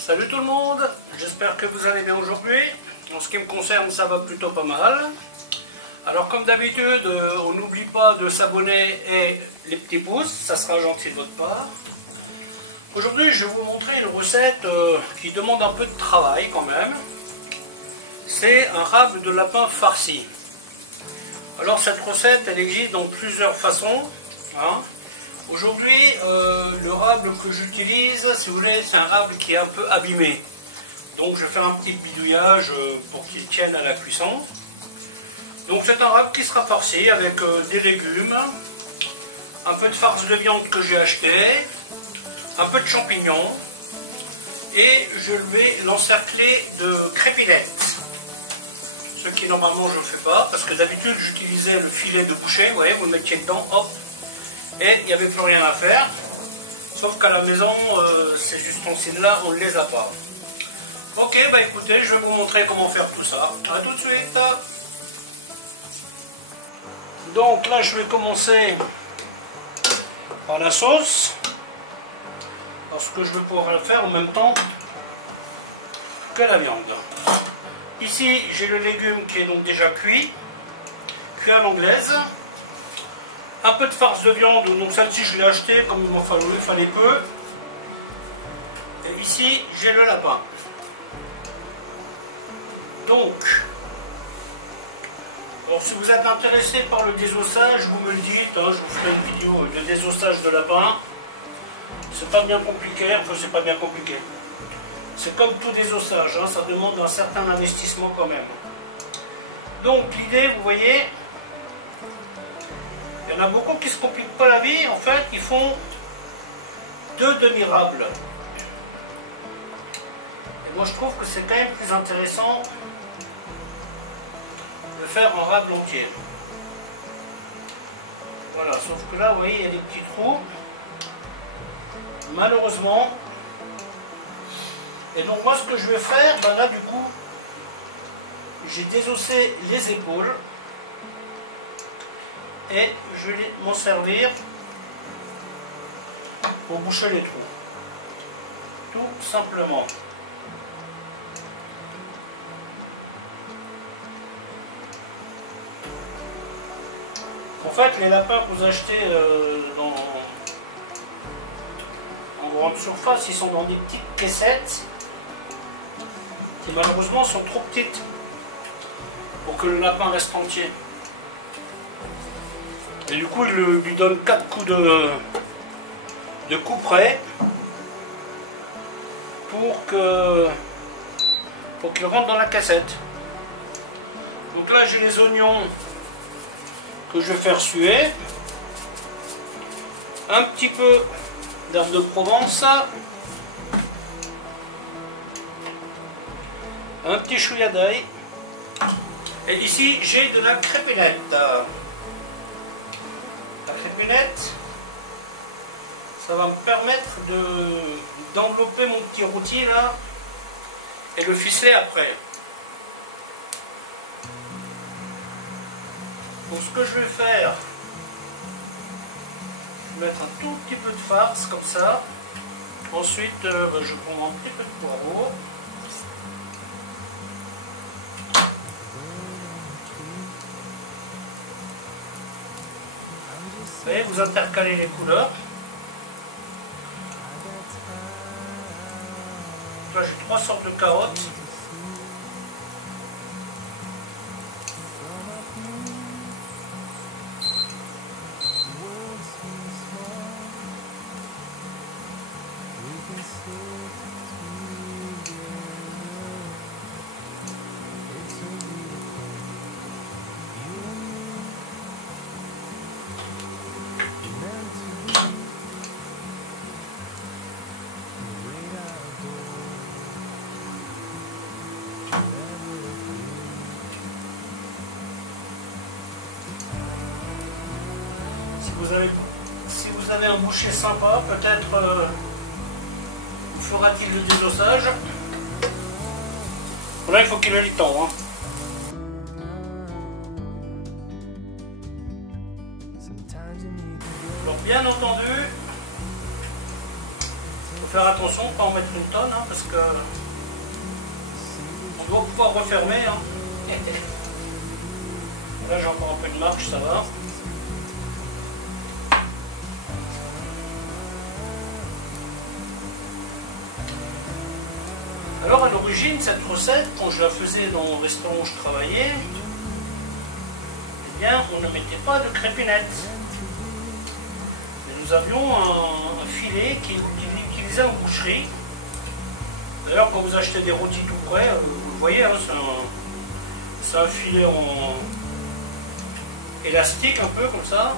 Salut tout le monde, j'espère que vous allez bien aujourd'hui. En ce qui me concerne, ça va plutôt pas mal. Alors comme d'habitude, on n'oublie pas de s'abonner et les petits pouces, ça sera gentil de votre part. Aujourd'hui, je vais vous montrer une recette qui demande un peu de travail quand même. C'est un râble de lapin farci. Alors cette recette, elle existe dans plusieurs façons. Aujourd'hui, le râble que j'utilise, si vous voulez, c'est un râble qui est un peu abîmé. Donc je fais un petit bidouillage pour qu'il tienne à la cuisson. Donc c'est un râble qui sera farci avec des légumes, un peu de farce de viande que j'ai acheté, un peu de champignons, et je vais l'encercler de crépinettes. Ce qui normalement je ne fais pas, parce que d'habitude j'utilisais le filet de boucher, vous voyez, vous le mettiez dedans, hop, et il n'y avait plus rien à faire. Sauf qu'à la maison, ces ustensiles-là, on ne les a pas. Ok, bah écoutez, je vais vous montrer comment faire tout ça. A tout de suite. Donc là, je vais commencer par la sauce, parce que je vais pouvoir la faire en même temps que la viande. Ici, j'ai le légume qui est donc déjà cuit à l'anglaise. Un peu de farce de viande, donc celle-ci je l'ai achetée comme il m'en fallait peu. Et ici, j'ai le lapin. Donc, alors si vous êtes intéressé par le désossage, vous me le dites, je vous ferai une vidéo de désossage de lapin. C'est pas bien compliqué, enfin c'est pas bien compliqué. C'est comme tout désossage, ça demande un certain investissement quand même. Donc l'idée, vous voyez, il y en a beaucoup qui ne se compliquent pas la vie, en fait, ils font 2 demi-râbles. Et moi je trouve que c'est quand même plus intéressant de faire un râble entier. Voilà, sauf que là, vous voyez, il y a des petits trous. Malheureusement. Et donc moi ce que je vais faire, là du coup, j'ai désossé les épaules. Et je vais m'en servir pour boucher les trous. Tout simplement. En fait, les lapins que vous achetez en grande surface, ils sont dans des petites caissettes qui malheureusement sont trop petites pour que le lapin reste entier. Et du coup, il lui donne 4 coups de coups près pour qu'il rentre dans la cassette. Donc là, j'ai les oignons que je vais faire suer. Un petit peu d'herbe de Provence. Un petit chouïa d'ail. Et ici, j'ai de la crépinette. La crépinette, ça va me permettre d'envelopper mon petit rôti là et le ficeler après. Donc ce que je vais faire, je vais mettre un tout petit peu de farce comme ça. Ensuite, je prends un petit peu de poireau. Vous voyez, vous intercalez les couleurs. Là j'ai 3 sortes de carottes. Si vous avez un boucher sympa, peut-être fera-t-il le désossage. Là, il faut qu'il ait le temps. Alors, bien entendu, faire attention, pas en mettre une tonne, hein, parce que on doit pouvoir refermer. Hein. Là j'ai encore un peu de marche, ça va. Alors à l'origine, cette recette, quand je la faisais dans le restaurant où je travaillais, eh bien on ne mettait pas de crépinette. Mais nous avions un filet qui est utilisé en boucherie. D'ailleurs quand vous achetez des rôtis tout prêts, vous le voyez, hein, c'est un filet en élastique un peu comme ça.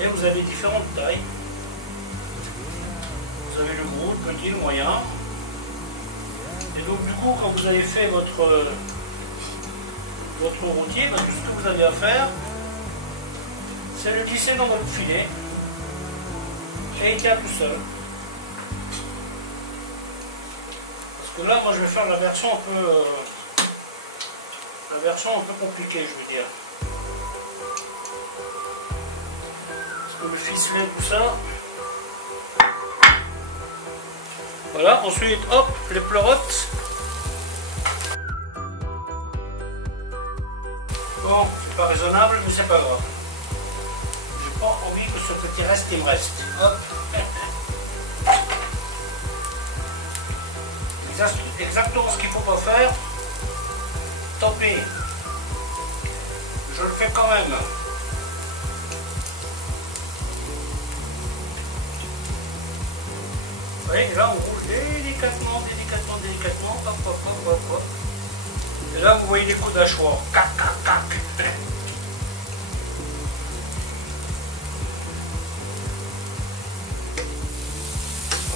Et vous avez différentes tailles. Vous avez le gros, le petit, le moyen. Et donc du coup, quand vous avez fait votre rôti, ben, tout ce que vous avez à faire, c'est le glisser dans votre filet. Et il tient tout seul. Parce que là, moi je vais faire la version un peu compliquée, je veux dire. Parce que le ficelet, tout ça. Voilà, ensuite, hop, les pleurotes. Bon, c'est pas raisonnable, mais c'est pas grave. J'ai pas envie que ce petit reste, il me reste. Hop. Exactement ce qu'il faut pas faire. Tant pis. Je le fais quand même. Vous voyez, et là on roule délicatement, hop, hop, hop, hop, hop. Et là vous voyez les coups d'hachoir. Cac, cac, cac.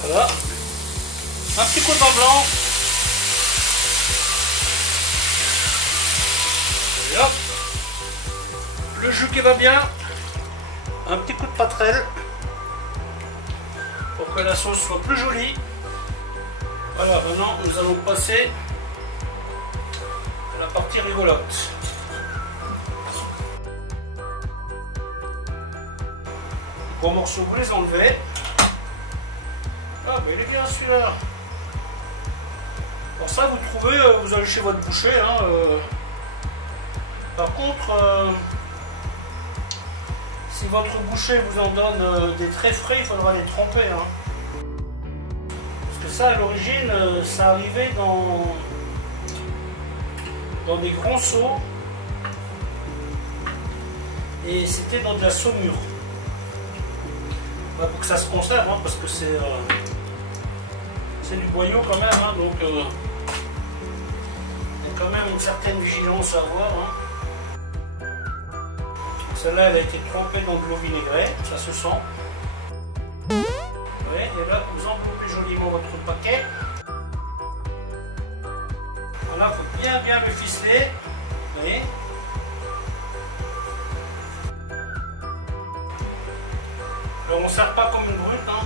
Voilà. Un petit coup de vin blanc. Et hop. Le jus qui va bien. Un petit coup de patrelle. Pour que la sauce soit plus jolie. Voilà, maintenant nous allons passer à la partie rigolote. Les gros morceaux, vous les enlevez. Ah, mais il est bien celui-là. Pour ça, vous trouvez, vous allez chez votre boucher. Hein, par contre, si votre boucher vous en donne des très frais, il faudra les tremper. Hein. Parce que ça, à l'origine, ça arrivait dans des grands seaux. Et c'était dans de la saumure. Bah, pour que ça se conserve, hein, parce que c'est du boyau quand même. Hein, donc, il y a quand même une certaine vigilance à avoir. Hein. Celle-là, elle a été trempée dans de l'eau vinaigrée, ça se sent. Ouais, et là, vous enveloppez joliment votre paquet. Voilà, il faut bien le ficeler. Vous voyez. Alors, on ne sert pas comme une brute. Hein.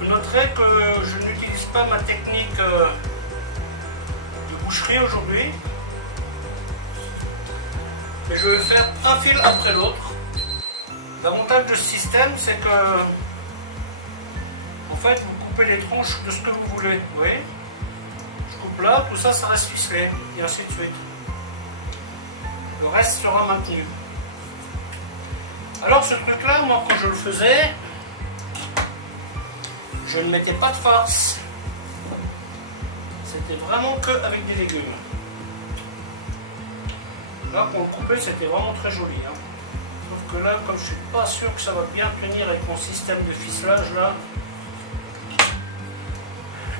Vous noterez que je n'utilise pas ma technique de boucherie aujourd'hui. Et je vais faire un fil après l'autre. L'avantage de ce système, c'est que en fait, vous coupez les tranches de ce que vous voulez. Vous voyez, je coupe là, tout ça, ça reste ficelé, et ainsi de suite. Le reste sera maintenu. Alors ce truc-là, moi, quand je le faisais, je ne mettais pas de farce. C'était vraiment que avec des légumes. Là, pour le couper, c'était vraiment très joli. Hein. Sauf que là, comme je ne suis pas sûr que ça va bien tenir avec mon système de ficelage, là,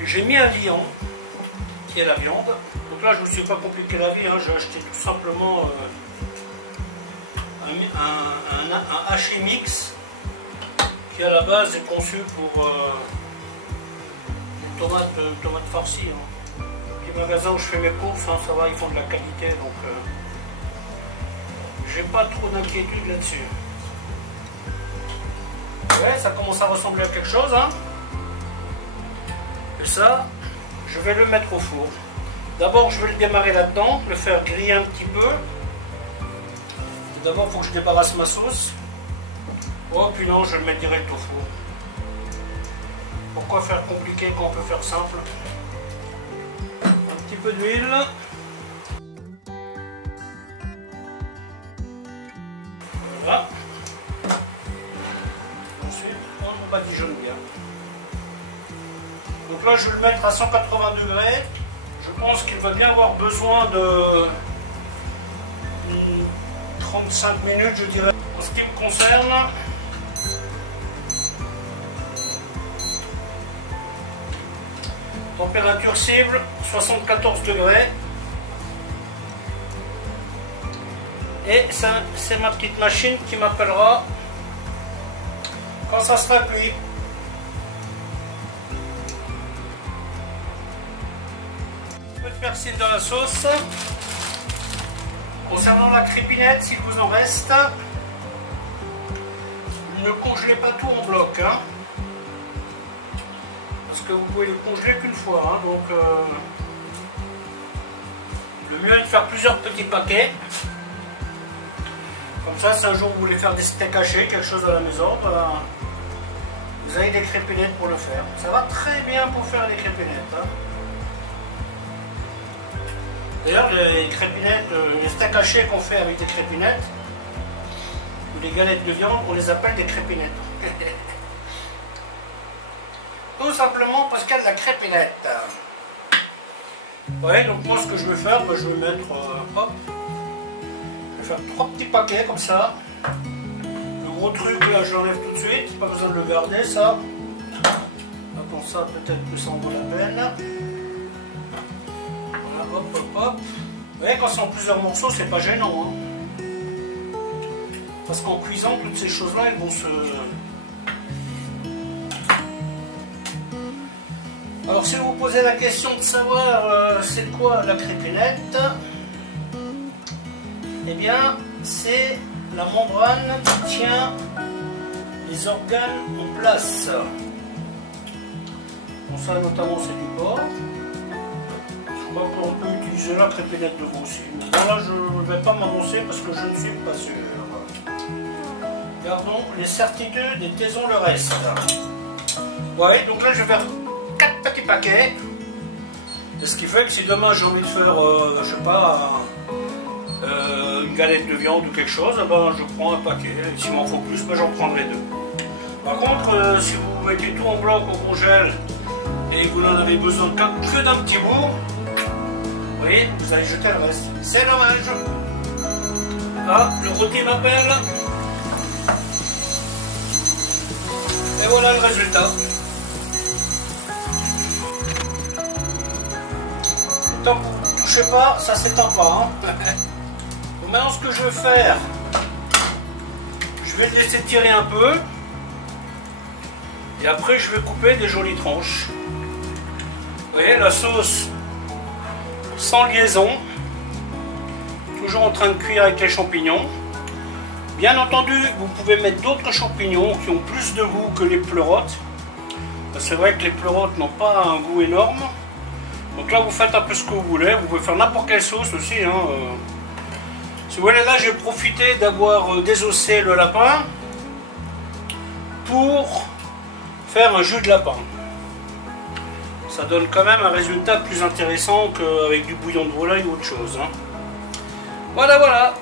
j'ai mis un liant, qui est la viande. Donc là, je ne me suis pas compliqué la vie. Hein. J'ai acheté tout simplement un haché mix, qui à la base est conçu pour une tomate farcie. Hein. Petit magasin où je fais mes courses, hein, ça va, ils font de la qualité. Donc, j'ai pas trop d'inquiétude là-dessus. Ouais, ça commence à ressembler à quelque chose. Hein. Et ça, je vais le mettre au four. D'abord, je vais le démarrer là-dedans, le faire griller un petit peu. D'abord, il faut que je débarrasse ma sauce. Oh puis non, je vais le mettre direct au four. Pourquoi faire compliqué quand on peut faire simple? Un petit peu d'huile. Voilà. Ensuite, on badigeonne bien. Donc là, je vais le mettre à 180 degrés. Je pense qu'il va bien avoir besoin de 35 minutes, je dirais. En ce qui me concerne, température cible 74 degrés. Et c'est ma petite machine qui m'appellera quand ça sera cuit. Un peu de persil dans la sauce. Concernant la crépinette, s'il vous en reste, ne congelez pas tout en bloc. Hein, parce que vous pouvez le congeler qu'une fois. Hein, donc, le mieux est de faire plusieurs petits paquets. Comme ça, si un jour vous voulez faire des steaks hachés, quelque chose à la maison, ben, vous avez des crépinettes pour le faire. Ça va très bien pour faire les crépinettes. Hein. D'ailleurs, les crépinettes, les steaks hachés qu'on fait avec des crépinettes, ou les galettes de viande, on les appelle des crépinettes. Tout simplement parce qu'il y a de la crépinette. Ouais, donc moi ce que je vais faire, ben, je vais mettre, hop, je vais faire 3 petits paquets comme ça. Le gros truc là, je l'enlève tout de suite, pas besoin de le garder ça. Pour ça, peut-être que ça en vaut la peine. Voilà, hop, hop, hop. Vous voyez, quand c'est en plusieurs morceaux, c'est pas gênant. Hein. Parce qu'en cuisant, toutes ces choses-là, elles vont se... Alors, si vous vous posez la question de savoir c'est quoi la crépinette, eh bien, c'est la membrane qui tient les organes en place. Bon, ça, notamment, c'est du porc. Je crois qu'on peut utiliser la crépinette de veau aussi. Bon, là, je ne vais pas m'avancer parce que je ne suis pas sûr. Gardons les certitudes et taisons le reste. Ouais, donc là, je vais faire 4 petits paquets. Et ce qui fait que si demain j'ai envie de faire, je sais pas, une galette de viande ou quelque chose, ben, je prends un paquet. S'il m'en faut plus, ben, j'en prendrai 2. Par contre, si vous mettez tout en bloc au congèle et que vous n'en avez besoin que d'un petit bout, vous voyez, vous allez jeter le reste. C'est dommage. Ah, le rôti m'appelle. Et voilà le résultat. Tant que vous ne touchez pas, ça s'étend pas. Hein. Donc maintenant, ce que je vais faire, je vais le laisser tirer un peu. Et après, je vais couper des jolies tranches. Vous voyez, la sauce sans liaison. Toujours en train de cuire avec les champignons. Bien entendu, vous pouvez mettre d'autres champignons qui ont plus de goût que les pleurotes. C'est vrai que les pleurotes n'ont pas un goût énorme. Donc là, vous faites un peu ce que vous voulez. Vous pouvez faire n'importe quelle sauce aussi. Hein. Si vous voulez, là, j'ai profité d'avoir désossé le lapin pour faire un jus de lapin. Ça donne quand même un résultat plus intéressant qu'avec du bouillon de volaille ou autre chose. Hein. Voilà, voilà.